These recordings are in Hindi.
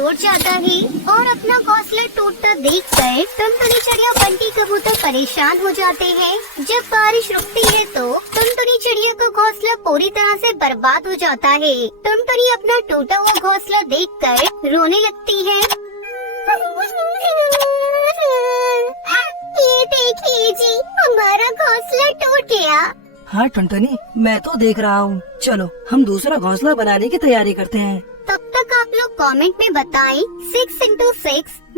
टूट जाता है और अपना घोंसला टूटता देखकर टुनटुनी चिड़िया बंटी कबूतर परेशान हो जाते हैं। जब बारिश रुकती है तो टुनटुनी चिड़िया का घोंसला पूरी तरह से बर्बाद हो जाता है। टुनटुनी अपना टूटा हुआ घोंसला देखकर रोने लगती है। ये देखिए जी, हमारा घोंसला टूट गया। हाँ टुनटुनी, मैं तो देख रहा हूँ। चलो हम दूसरा घोंसला बनाने की तैयारी करते हैं। तब तक आप लोग कमेंट में बताएं 6 into 6 -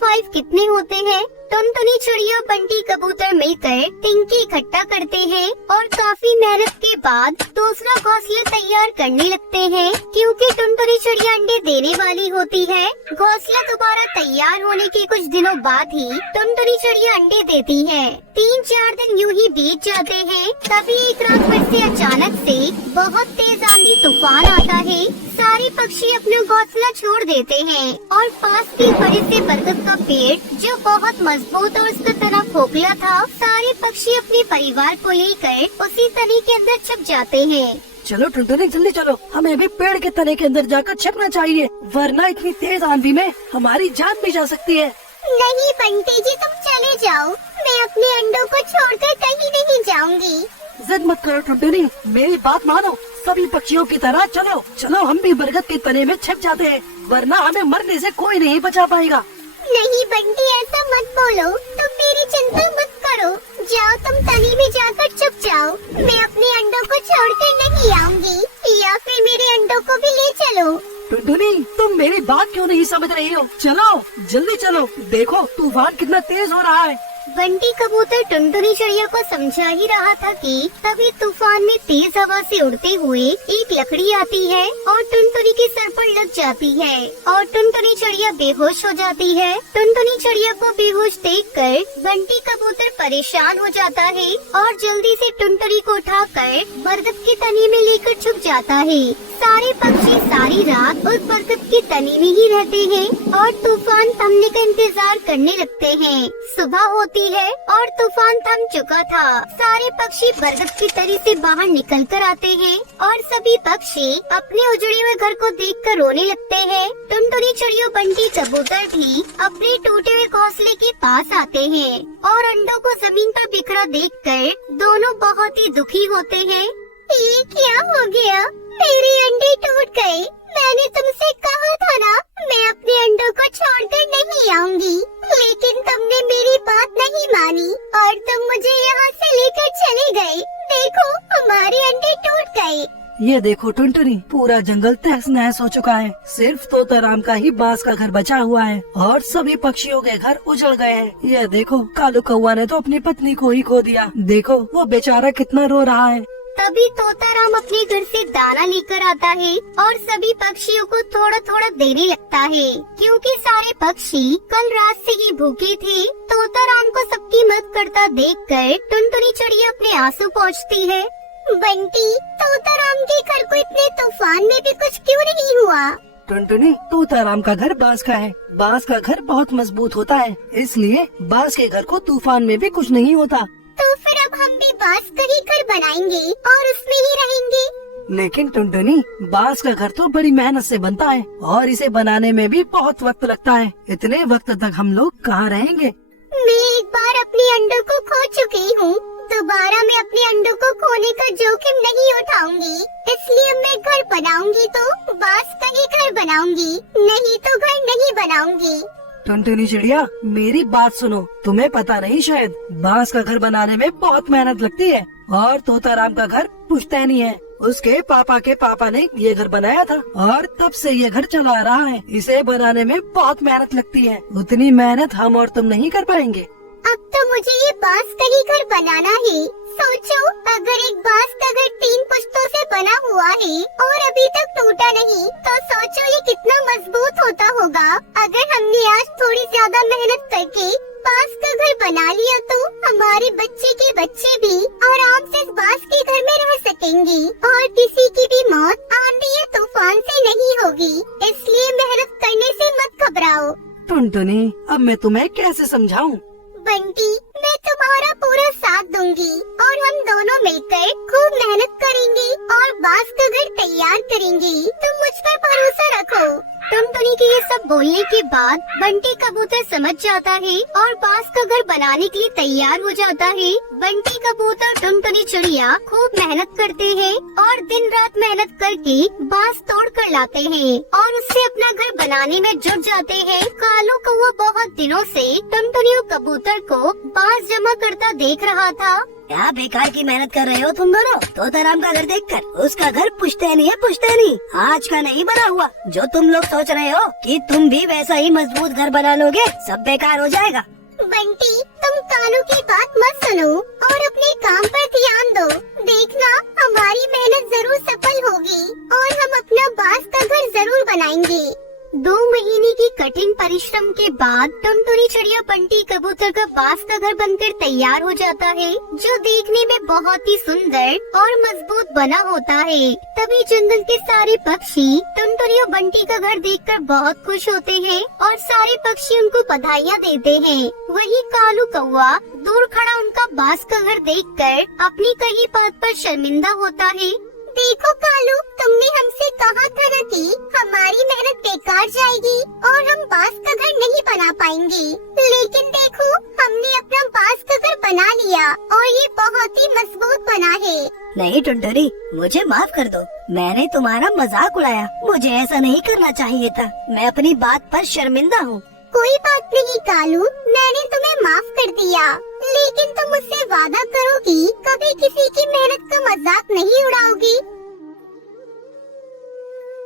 5 कितने होते हैं। टुनटुनी चिड़िया बंटी कबूतर मिलकर टिंकी इकट्ठा करते हैं और काफी मेहनत के बाद दूसरा घोंसला तैयार करने लगते हैं, क्योंकि टुनटुनी चिड़िया अंडे देने वाली होती है। घोंसला दोबारा तैयार होने के कुछ दिनों बाद ही टुनटुनी चिड़िया अंडे देती है। 3-4 दिन यूं ही बीत जाते हैं। तभी एक रात फिर से अचानक से बहुत तेज आंधी तूफान आता है। सारे पक्षी अपना घोंसला छोड़ देते हैं और पास के बड़े से बरगद का पेड़, जो बहुत मजबूत और उसका तना खोखला था, सारे पक्षी अपने परिवार को लेकर उसी तने के अंदर छुप जाते हैं। चलो टुनटुनी जल्दी चलो, हमें भी पेड़ के तने के अंदर जाकर छिपना चाहिए, वरना इतनी तेज आंधी में हमारी जान भी जा सकती है। नहीं बंटी जी, तुम चले जाओ, मैं अपने अंडों को छोड़कर कहीं नहीं जाऊंगी। जिद मत करो टुनटुनी, मेरी बात मानो। सभी पक्षियों की तरह चलो चलो हम भी बरगद के तने में छिप जाते हैं, वरना हमें मरने से कोई नहीं बचा पाएगा। नहीं बंटी, ऐसा मत बोलो, तुम मेरी चिंता मत करो। जाओ तुम तने में जाकर छुप जाओ, मैं अपने अंडों को छोड़कर नहीं आऊंगी, या फिर मेरे अंडों को भी ले चलो। टुनटुनी, तुम मेरी बात क्यों नहीं समझ रही हो? चलो जल्दी चलो, देखो तूफान कितना तेज हो रहा है। बंटी कबूतर टुनटुनी चिड़िया को समझा ही रहा था कि तभी तूफान में तेज हवा से उड़ते हुए एक लकड़ी आती है और टुनटुनी के सर पर लग जाती है और टुनटुनी चिड़िया बेहोश हो जाती है। टुनटुनी चिड़िया को बेहोश देखकर बंटी कबूतर परेशान हो जाता है और जल्दी से टुनटुनी को उठाकर बरगद के तने में लेकर छुप जाता है। सारे पक्षी सारी रात उस बरगद के तने में ही रहते हैं और तूफान थमने का इंतजार करने लगते हैं। सुबह होती है और तूफान थम चुका था। सारे पक्षी बरगद की तरी से बाहर निकल कर आते हैं और सभी पक्षी अपने उजड़े हुए घर को देखकर रोने लगते हैं। टुनटुनी चिड़िया बंटी कबूतर भी अपने टूटे हुए घोंसले के पास आते हैं और अंडों को जमीन पर बिखरा देखकर दोनों बहुत ही दुखी होते हैं। ये क्या हो गया? मेरे अंडे टूट गए। मैंने तुमसे कहा था ना, मैं अपने अंडों को छोड़कर नहीं आऊंगी, लेकिन तुमने मेरी बात नहीं मानी और तुम मुझे यहाँ से लेकर चले गए। देखो, हमारे अंडे टूट गए। ये देखो टुनटुनी, पूरा जंगल तहस नहस हो चुका है। सिर्फ तोताराम का ही बांस का घर बचा हुआ है और सभी पक्षियों के घर उजड़ गए हैं। ये देखो, कालू कौवा ने तो अपनी पत्नी को ही खो दिया। देखो वो बेचारा कितना रो रहा है। तभी तोताराम अपने घर से दाना लेकर आता है और सभी पक्षियों को थोड़ा थोड़ा देने लगता है, क्योंकि सारे पक्षी कल रात से ही भूखे थे। तोताराम को सबकी मदद करता देखकर टुनटुनी चिड़िया अपने आंसू पोंछती है। बंटी, तोताराम के घर को इतने तूफान में भी कुछ क्यों नहीं हुआ? टुनटुनी, तोताराम का घर बांस का है। बांस का घर बहुत मजबूत होता है, इसलिए बांस के घर को तूफान में भी कुछ नहीं होता। तो फिर अब हम भी बांस का ही घर बनाएंगे और उसमें ही रहेंगे। लेकिन टुनटुनी, बांस का घर तो बड़ी मेहनत से बनता है और इसे बनाने में भी बहुत वक्त लगता है। इतने वक्त तक हम लोग कहाँ रहेंगे? मैं एक बार अपने अंडों को खो चुकी हूँ, दोबारा मैं अपने अंडों को खोने का जोखिम नहीं उठाऊंगी। इसलिए मैं घर बनाऊंगी तो बांस का ही घर बनाऊंगी, नहीं तो घर नहीं बनाऊंगी। टुनटुनी चिड़िया, मेरी बात सुनो। तुम्हें पता नहीं शायद, बांस का घर बनाने में बहुत मेहनत लगती है और तोताराम का घर पुश्तैनी है। उसके पापा के पापा ने ये घर बनाया था और तब से ये घर चला रहा है। इसे बनाने में बहुत मेहनत लगती है, उतनी मेहनत हम और तुम नहीं कर पाएंगे। अब तो मुझे ये बांस का ही घर बनाना है। सोचो, अगर एक बांस का घर 3 पुश्तों से बना हुआ है और अभी तक टूटा नहीं, तो सोचो ये कितना मजबूत होता होगा। अगर हमने आज थोड़ी ज्यादा मेहनत करके बांस का घर बना लिया तो हमारे बच्चे के बच्चे भी आराम से इस बांस के घर में रह सकेंगे और किसी की भी मौत आंधी या तूफान से नहीं होगी। इसलिए मेहनत करने से मत घबराओ। टुनटुनी, अब मैं तुम्हें कैसे समझाऊं? बंटी, मैं तुम्हारा पूरा साथ दूंगी और हम दोनों मिलकर खूब मेहनत करेंगे और बांस का घर तैयार करेंगे। तुम मुझ पर भरोसा रखो। टुनटुनी के ये सब बोलने के बाद बंटी कबूतर समझ जाता है और बांस का घर बनाने के लिए तैयार हो जाता है। बंटी कबूतर टुनटुनी चिड़िया खूब मेहनत करते हैं और दिन रात मेहनत करके बांस तोड़ कर लाते हैं और उससे अपना घर बनाने में जुट जाते हैं। कालू कौवा बहुत दिनों से टुनटुनी और कबूतर को बांस जमा करता देख रहा था। क्या बेकार की मेहनत कर रहे हो तुम दोनों? तोताराम का घर देखकर उसका घर पुश्तैनी है, पुश्तैनी, आज का नहीं बना हुआ। जो तुम लोग सोच रहे हो कि तुम भी वैसा ही मजबूत घर बना लोगे, सब बेकार हो जाएगा। बंटी, तुम कालू की बात मत सुनो और अपने काम पर ध्यान दो। देखना, हमारी मेहनत जरूर सफल होगी और हम अपना बांस का घर जरूर बनाएंगे। 2 महीने की कठिन परिश्रम के बाद टुनटुनी चिड़िया बंटी कबूतर का बांस का घर बनकर तैयार हो जाता है, जो देखने में बहुत ही सुंदर और मजबूत बना होता है। तभी जंगल के सारे पक्षी टुनटुनी और बंटी का घर देखकर बहुत खुश होते हैं और सारे पक्षी उनको बधाइयाँ देते हैं। वही कालू कौवा दूर खड़ा उनका बांस का घर देखकर अपनी कही बात पर शर्मिंदा होता है। देखो कालू, तुमने हमसे कहा था न कि हमारी मेहनत बेकार जाएगी और हम बांस का घर नहीं बना पाएंगे, लेकिन देखो हमने अपना बांस का घर बना लिया और ये बहुत ही मजबूत बना है। नहीं टुनटुनी, मुझे माफ कर दो, मैंने तुम्हारा मजाक उड़ाया। मुझे ऐसा नहीं करना चाहिए था। मैं अपनी बात पर शर्मिंदा हूँ। कोई बात नहीं कालू, मैंने तुम्हें माफ कर दिया, लेकिन तुम मुझसे वादा करो कि कभी किसी की मेहनत का मजाक नहीं उड़ाओगी।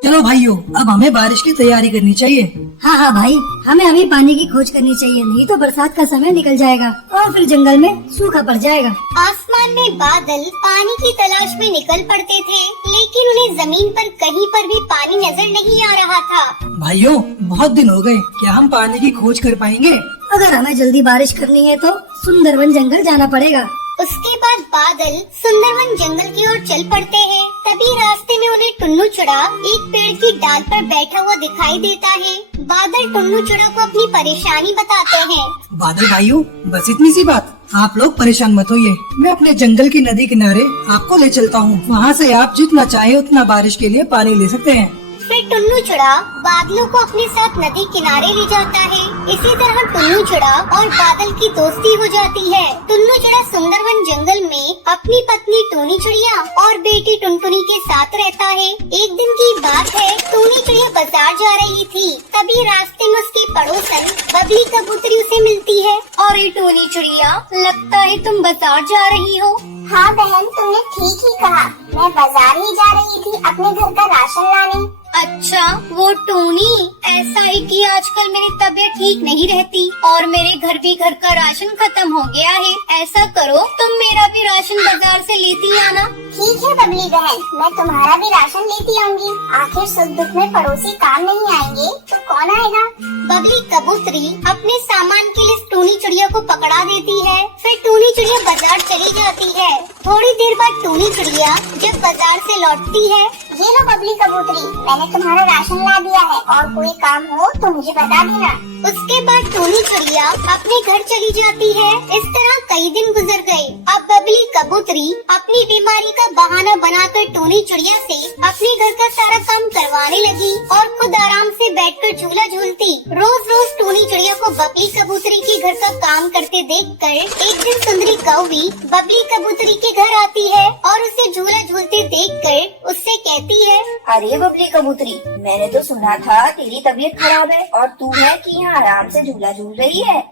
चलो भाइयों, अब हमें बारिश की तैयारी करनी चाहिए। हाँ हाँ भाई, हमें अभी पानी की खोज करनी चाहिए, नहीं तो बरसात का समय निकल जाएगा और फिर जंगल में सूखा पड़ जाएगा। आसमान में बादल पानी की तलाश में निकल पड़ते थे, लेकिन उन्हें जमीन पर कहीं पर भी पानी नजर नहीं आ रहा था। भाइयों, बहुत दिन हो गए, क्या हम पानी की खोज कर पाएंगे? अगर हमें जल्दी बारिश करनी है तो सुंदरवन जंगल जाना पड़ेगा। उसके बाद बादल सुंदरवन जंगल की ओर चल पड़ते हैं। तभी रास्ते में उन्हें टुन्नू चिड़ा एक पेड़ की डाल पर बैठा हुआ दिखाई देता है। बादल टुन्नू चिड़ा को अपनी परेशानी बताते हैं। बादल भाइयों, बस इतनी सी बात, आप लोग परेशान मत होइए। मैं अपने जंगल की नदी किनारे आपको ले चलता हूँ। वहाँ से आप जितना चाहे उतना बारिश के लिए पानी ले सकते हैं। फिर टुन्नू चिड़ा बादलों को अपने साथ नदी किनारे ले जाता है। इसी तरह टुन्नू चिड़ा और बादल की दोस्ती हो जाती है। टुन्नू चिड़ा सुंदरवन जंगल में अपनी पत्नी टूनी चिड़िया और बेटी टुनटुनी के साथ रहता है। एक दिन की बात है, टूनी चिड़िया बाजार जा रही थी। तभी रास्ते में उसकी पड़ोसन बबली कबूतरी उसे मिलती है। अरे टूनी चिड़िया, लगता है तुम बाजार जा रही हो। हाँ बहन, तुमने ठीक ही कहा, मैं बाजार ही जा रही थी अपने घर का राशन लाने। अच्छा, वो टूनी, ऐसा है कि आजकल मेरी तबीयत ठीक नहीं रहती और मेरे घर भी घर का राशन खत्म हो गया है। ऐसा करो, तुम मेरा भी राशन बाजार से लेती आना। ठीक है बबली बहन, मैं तुम्हारा भी राशन लेती आऊंगी। आखिर सुख दुख में पड़ोसी काम नहीं आएंगे तो कौन आएगा। बबली कबूतरी अपने सामान के लिए टूनी चिड़िया को पकड़ा देती है। फिर टूनी चिड़िया बाजार चली जाती है। थोड़ी देर बाद टूनी चिड़िया जब बाजार से लौटती है, ये लो बबली कबूतरी, मैंने तुम्हारा राशन ला दिया है और कोई काम हो तो मुझे बता देना। उसके बाद टूनी चिड़िया अपने घर चली जाती है। इस तरह कई दिन गुजर गए। अब बबली कबूतरी अपनी बीमारी का बहाना बनाकर टूनी चिड़िया से अपने घर का सारा काम करवाने लगी और खुद आराम से बैठकर झूला झूलती। रोज रोज टूनी चिड़िया को बबली कबूतरी के घर का काम करते देखकर एक दिन सुंदरी कौवी बबली कबूतरी के घर आती है और उसे झूला झूलते देखकर उससे कहती है, अरे बबली कबूतरी, मैंने तो सुना था तेरी तबीयत खराब है और तू है कि यहाँ आराम से झूला झूल रही है।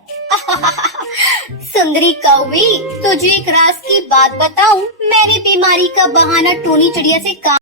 सुंदरी कौवी, तुझे एक राज की बात बताऊं, मेरी बीमारी का बहाना टूनी चिड़िया से काम